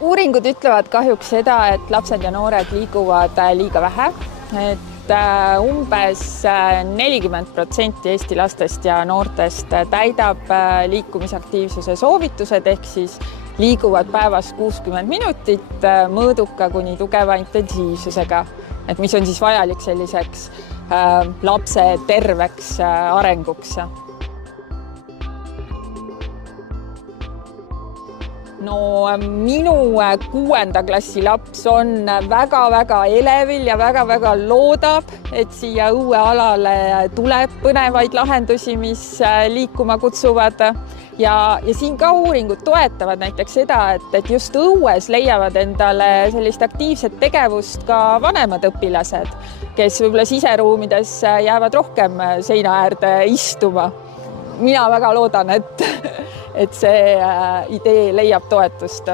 Uuringud ütlevad kahjuks seda, et lapsed ja noored liiguvad liiga vähe, et umbes 40% Eesti lastest ja noortest täidab liikumisaktiivsuse soovitused ehk siis liiguvad päevas 60 minutit mõõduka kuni tugeva intensiivsusega, et mis on siis vajalik selliseks lapse terveks arenguks. No minu 6. klassi laps on väga-väga elevil ja väga-väga loodab, et siia uue alale tuleb põnevaid lahendusi, mis liikuma kutsuvad. Ja siin ka uuringud toetavad näiteks seda, et just õues leiavad endale sellist aktiivset tegevust ka vanemad õpilased, kes võib-olla siseruumides jäävad rohkem seina äärde istuma. Mina väga loodan, et see idee leiab toetust.